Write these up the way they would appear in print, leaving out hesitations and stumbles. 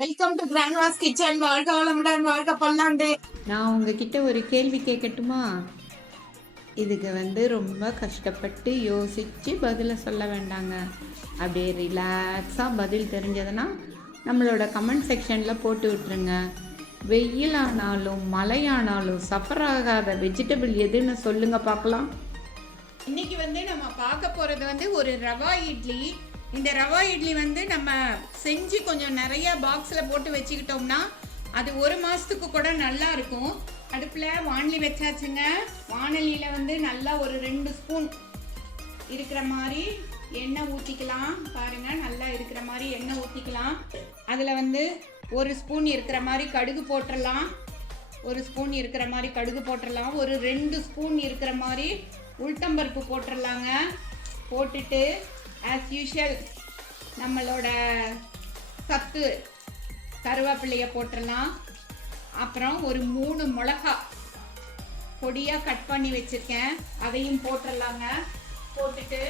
Welcome to Grandma's kitchen. வாழ்க வளமுடன், வாழ்க பல்லாண்டு. நான் உங்ககிட்ட ஒரு கேள்வி கேட்கட்டுமா? இதுக்கு ரொம்ப கஷ்டப்பட்டு யோசித்து பதிலை சொல்ல வேண்டாங்க. அப்படியே ரிலாக்ஸாக பதில் தெரிஞ்சதுன்னா நம்மளோட கமெண்ட் செக்ஷனில் போட்டு விட்டுருங்க. வெயிலானாலும் மழையானாலும் சஃபர் ஆகாத வெஜிடபிள் எதுன்னு சொல்லுங்கள் பார்க்கலாம். இன்னைக்கு நம்ம பார்க்க போகிறது ஒரு ரவா இட்லி. இந்த ரவா இட்லி நம்ம செஞ்சு கொஞ்சம் நிறைய பாக்ஸில் போட்டு வச்சுக்கிட்டோம்னா அது ஒரு மாதத்துக்கு கூட நல்லா இருக்கும். அடுப்பில் வானலி வச்சாச்சுங்க. வானலியில் நல்லா ஒரு 2 ஸ்பூன் இருக்கிற மாதிரி எண்ணெய் ஊற்றிக்கலாம். பாருங்கள், நல்லா இருக்கிற மாதிரி எண்ணெய் ஊற்றிக்கலாம். அதில் 1 ஸ்பூன் இருக்கிற மாதிரி கடுகு போட்டுடலாம். 1 ஸ்பூன் இருக்கிற மாதிரி கடுகு போட்டுடலாம். ஒரு 2 ஸ்பூன் இருக்கிற மாதிரி உளுத்தம்பருப்பு போட்டுடலாங்க. போட்டுட்டு ஆஸ் யூஷுவல் நம்மளோட சத்து கருவேப்பிலையை போட்டுடலாம். அப்புறம் ஒரு 3 மிளகா பொடியாக கட் பண்ணி வச்சுருக்கேன், அதையும் போட்டுடலாங்க. போட்டுட்டு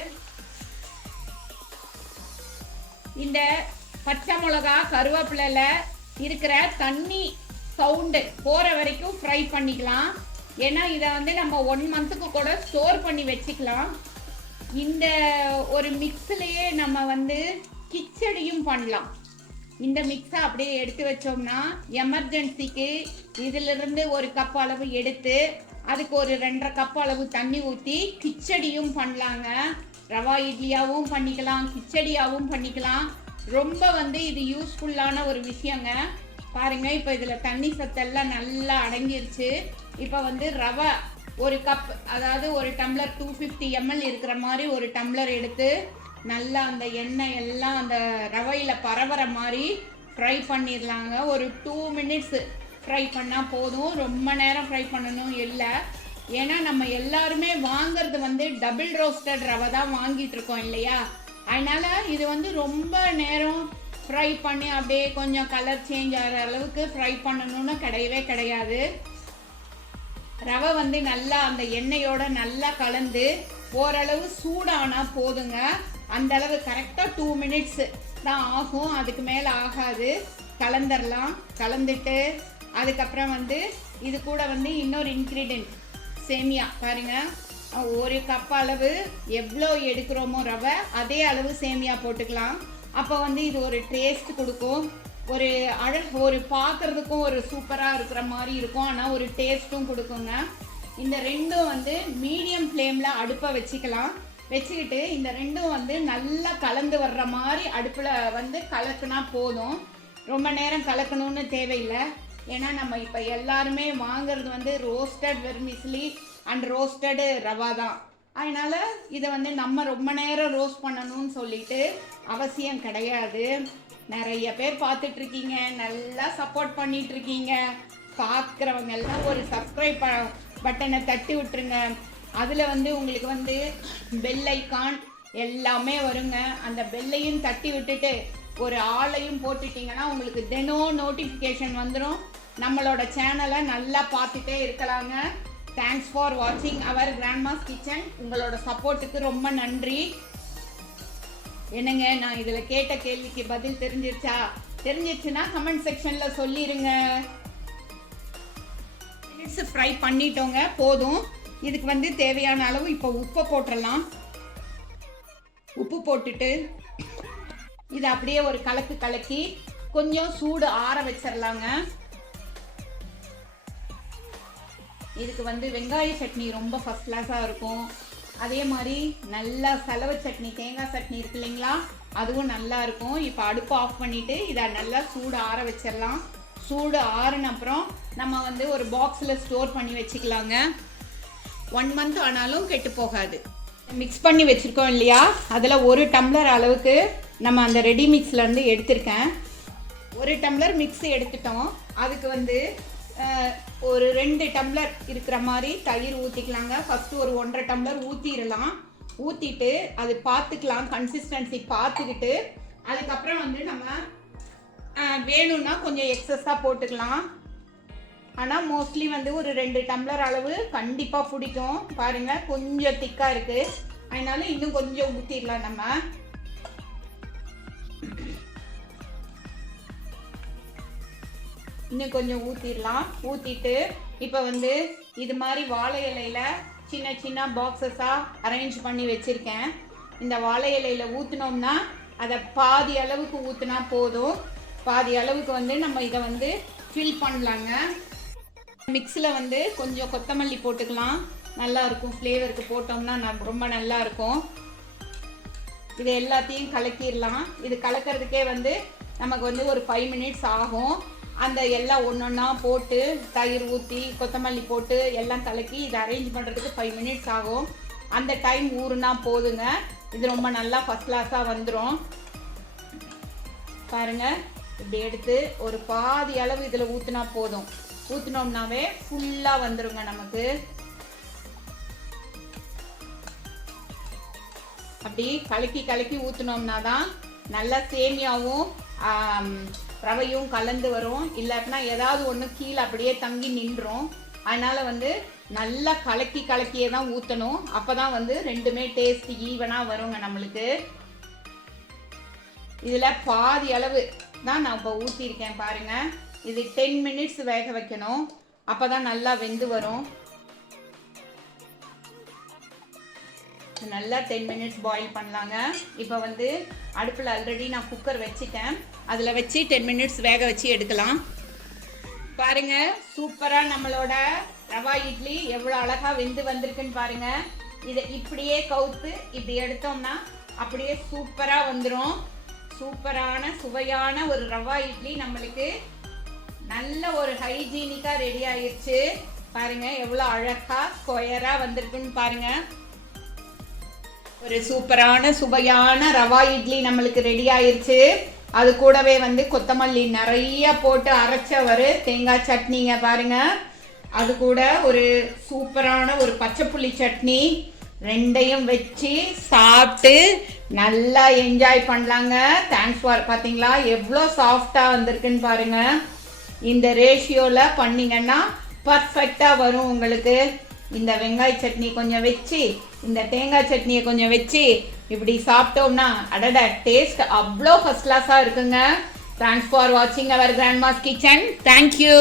இந்த பச்சை மிளகா கருவேப்பிலையில் இருக்கிற தண்ணி சவுண்டு போகிற வரைக்கும் ஃப்ரை பண்ணிக்கலாம். ஏன்னா இதை நம்ம 1 மந்த்துக்கு கூட ஸ்டோர் பண்ணி வச்சுக்கலாம். இந்த ஒரு மிக்ஸ்லேயே நம்ம கிச்சடியும் பண்ணலாம். இந்த மிக்ஸை அப்படியே எடுத்து வச்சோம்னா எமர்ஜென்சிக்கு இதிலிருந்து 1 கப் அளவு எடுத்து அதுக்கு ஒரு 2.5 கப் அளவு தண்ணி ஊற்றி கிச்சடியும் பண்ணலாங்க. ரவா இட்லியாகவும் பண்ணிக்கலாம், கிச்சடியாகவும் பண்ணிக்கலாம். ரொம்ப இது யூஸ்ஃபுல்லான ஒரு விஷயங்க. பாருங்க, இப்போ இதில் தண்ணி சத்தெல்லாம் நல்லா அடங்கிருச்சு. இப்போ ரவை 1 கப், அதாவது ஒரு டம்ளர் 250 ml இருக்கிற மாதிரி ஒரு டம்ளர் எடுத்து நல்லா அந்த எண்ணெய் எல்லாம் அந்த ரவையில் பரவற மாதிரி ஃப்ரை பண்ணிடலாங்க. ஒரு 2 மினிட்ஸ் ஃப்ரை பண்ணால் போதும். ரொம்ப நேரம் ஃப்ரை பண்ணணும் இல்லை. ஏன்னா நம்ம எல்லாருமே வாங்கிறது டபுள் ரோஸ்டட் ரவை தான் வாங்கிட்டு இருக்கோம் இல்லையா? அதனால் இது ரொம்ப நேரம் ஃப்ரை பண்ணி அப்படியே கொஞ்சம் கலர் சேஞ்ச் ஆகிற அளவுக்கு ஃப்ரை பண்ணணும்னு கிடையவே கிடையாது. ரவை நல்லா அந்த எண்ணெயோட நல்லா கலந்து ஓரளவு சூடானால் போதுங்க. அந்த அளவு கரெக்டாக 2 மினிட்ஸ் தான் ஆகும், அதுக்கு மேலே ஆகாது. கலந்துடலாம். கலந்துட்டு அதுக்கப்புறம் இது கூட இன்னொரு இன்க்ரீடியன்ட் சேமியா. பாருங்கள், 1 கப் அளவு எவ்வளோ எடுக்கிறோமோ ரவை அதே அளவு சேமியா போட்டுக்கலாம். அப்போ இது ஒரு டேஸ்ட் கொடுக்கும். ஒரு பார்க்குறதுக்கும் ஒரு சூப்பராக இருக்கிற மாதிரி இருக்கும். ஆனால் ஒரு டேஸ்ட்டும் கொடுக்குங்க. இந்த ரெண்டும் மீடியம் ஃப்ளேமில் அடுப்பை வச்சுக்கலாம். வச்சுக்கிட்டு இந்த ரெண்டும் நல்லா கலந்து வர்ற மாதிரி அடுப்பில் கலக்குனா போதும். ரொம்ப நேரம் கலக்கணும்னு தேவையில்லை. ஏன்னா நம்ம இப்போ எல்லாருமே வாங்கிறது ரோஸ்டட் வெர்மிஸ்லி அண்ட் ரோஸ்டடு ரவா தான். அதனால் இதை நம்ம ரொம்ப நேரம் ரோஸ்ட் பண்ணணும்னு சொல்லிட்டு அவசியம் கிடையாது. நிறைய பேர் பார்த்துட்ருக்கீங்க, நல்லா சப்போர்ட் பண்ணிகிட்ருக்கீங்க. பார்க்குறவங்க எல்லாம் ஒரு சப்ஸ்கிரைப் பட்டனை தட்டி விட்டுருங்க. அதில் உங்களுக்கு பெல் ஐக்கான் எல்லாமே வருங்க. அந்த பெல்லையும் தட்டி விட்டுட்டு ஒரு ஆளையும் போட்டுட்டிங்கன்னா உங்களுக்கு தினம் நோட்டிஃபிகேஷன் வந்துடும். நம்மளோட சேனலை நல்லா பார்த்துட்டே இருக்கலாங்க. தேங்க்ஸ் ஃபார் வாட்சிங் அவர் கிராண்ட்மாஸ் கிச்சன். உங்களோட சப்போர்ட்டுக்கு ரொம்ப நன்றி. என்னங்க, நான் இதில் கேட்ட கேள்விக்கு பதில் தெரிஞ்சிருச்சுன்னா கமெண்ட் செக்ஷனில் சொல்லிடுங்க. மினிட்ஸ் ஃப்ரை பண்ணிட்டோங்க, போதும். இதுக்கு தேவையான அளவு இப்போ உப்பை போட்டுடலாம். உப்பு போட்டுட்டு இதை அப்படியே ஒரு கலக்கி கொஞ்சம் சூடு ஆற வச்சிடலாங்க. இதுக்கு வெங்காய சட்னி ரொம்ப ஃபர்ஸ்ட் கிளாஸாக இருக்கும். அதே மாதிரி நல்லா செலவு சட்னி, தேங்காய் சட்னி இருக்கு இல்லைங்களா, அதுவும் நல்லா இருக்கும். இப்போ அடுப்பு ஆஃப் பண்ணிவிட்டு இதை நல்லா சூடு ஆற வச்சிடலாம். சூடு ஆறுன அப்புறம் நம்ம ஒரு பாக்ஸில் ஸ்டோர் பண்ணி வச்சுக்கலாங்க. 1 மந்த் ஆனாலும் கெட்டு போகாது. மிக்ஸ் பண்ணி வச்சுருக்கோம் இல்லையா, அதில் 1 டம்ளர் அளவுக்கு நம்ம அந்த ரெடி மிக்ஸ்லேருந்து எடுத்திருக்கேன். 1 டம்ளர் மிக்ஸ் எடுத்துட்டோம். அதுக்கு ஒரு 2 டம்ளர் இருக்கிற மாதிரி தயிர் ஊற்றிக்கலாங்க. ஃபஸ்ட்டு ஒரு 1.5 டம்ளர் ஊற்றிடலாம். ஊற்றிட்டு அது பார்த்துக்கலாம், கன்சிஸ்டன்சி பார்த்துக்கிட்டு அதுக்கப்புறம் நம்ம வேணும்னா கொஞ்சம் எக்ஸஸாக போட்டுக்கலாம். ஆனால் மோஸ்ட்லி ஒரு 2 டம்ளர் அளவு கண்டிப்பாக பிடிக்கும். பாருங்கள், கொஞ்சம் திக்காக இருக்குது, அதனால இன்னும் கொஞ்சம் ஊற்றிடலாம். நம்ம இன்னும் கொஞ்சம் ஊற்றிடலாம். ஊற்றிட்டு இப்போ வந்து இது மாதிரி வாழை இலையில் சின்ன சின்ன பாக்ஸஸாக அரேஞ்ச் பண்ணி வச்சுருக்கேன். இந்த வாழை இலையில் ஊற்றினோம்னா அதை பாதி அளவுக்கு ஊற்றினா போதும். பாதி அளவுக்கு வந்து நம்ம இதை வந்து ஃபில் பண்ணலாங்க. மிக்ஸில் வந்து கொஞ்சம் கொத்தமல்லி போட்டுக்கலாம், நல்லா இருக்கும். ஃப்ளேவருக்கு போட்டோம்னா ரொம்ப நல்லா இருக்கும். இது எல்லாத்தையும் கலக்கிடலாம். இது கலக்கிறதுக்கே வந்து நமக்கு வந்து ஒரு 5 மினிட்ஸ் ஆகும். அந்த எல்லாம் ஒன்றொன்னா போட்டு தயிர் ஊற்றி கொத்தமல்லி போட்டு எல்லாம் கலக்கி இதை அரேஞ்ச் பண்ணுறதுக்கு 5 மினிட்ஸ் ஆகும். அந்த டைம் ஊறுனா போதுங்க. இது ரொம்ப நல்லா ஃபஸ்ட் கிளாஸாக வந்துடும். பாருங்கள், இப்படி எடுத்து ஒரு பாதி அளவு இதில் ஊற்றினா போதும். ஊற்றினோம்னாவே ஃபுல்லாக வந்துருங்க நமக்கு. அப்படி கலக்கி கலக்கி ஊற்றினோம்னா தான் நல்லா சேமியாவும் ரவையும் கலந்து வரும். இல்லாட்டினா ஏதாவது ஒன்று கீழே அப்படியே தங்கி நின்றும். அதனால் வந்து நல்லா கலக்கி கலக்கியே தான் ஊற்றணும். அப்போ தான் வந்து ரெண்டுமே டேஸ்ட் ஈவனாக வருங்க நம்மளுக்கு. இதில் பாதி அளவு தான் நான் இப்போ ஊற்றிருக்கேன் பாருங்கள். இது 10 மினிட்ஸ் வேக வைக்கணும். அப்போ தான் நல்லா வெந்து வரும். நல்லா 10 மினிட்ஸ் பாயில் பண்ணலாங்க. இப்போ வந்து அடுப்பில் ஆல்ரெடி நான் குக்கர் வச்சுட்டேன். அதில் வச்சு 10 மினிட்ஸ் வேக வச்சு எடுக்கலாம். பாருங்கள், சூப்பராக நம்மளோட ரவா இட்லி எவ்வளோ அழகாக வெந்து வந்திருக்குன்னு பாருங்கள். இதை இப்படியே கவுத்து இப்படி எடுத்தோம்னா அப்படியே சூப்பராக வந்துடும். சூப்பரான சுவையான ஒரு ரவா இட்லி நம்மளுக்கு நல்ல ஒரு ஹைஜீனிக்காக ரெடி ஆயிடுச்சு. பாருங்கள் எவ்வளோ அழகாக ஸ்கொயராக வந்திருக்குன்னு பாருங்கள். ஒரு சூப்பரான சுவையான ரவா இட்லி நம்மளுக்கு ரெடி ஆயிடுச்சு. அது கூடவே வந்து கொத்தமல்லி நிறைய போட்டு அரைச்ச ஒரு தேங்காய் சட்னிங்க பாருங்கள். அது கூட ஒரு சூப்பரான ஒரு பச்சைப்புளி சட்னி, ரெண்டையும் வச்சு சாப்பிட்டு நல்லா என்ஜாய் பண்ணலாங்க. Thanks for. பார்த்தீங்களா எவ்வளோ சாஃப்டாக வந்திருக்குன்னு பாருங்கள். இந்த ரேஷியோவில் பண்ணிங்கன்னா பர்ஃபெக்டாக வரும் உங்களுக்கு. இந்த வெங்காய சட்னி கொஞ்சம் வச்சு இந்த தேங்காய் சட்னியை கொஞ்சம் வச்சு இப்படி சாப்பிட்டோம்னா அடட டேஸ்ட் அவ்வளோ ஃபர்ஸ்ட் கிளாஸாக இருக்குங்க. தேங்க்ஸ் ஃபார் வாட்சிங் அவர் கிராண்ட்மாஸ் கிச்சன். தேங்க்யூ.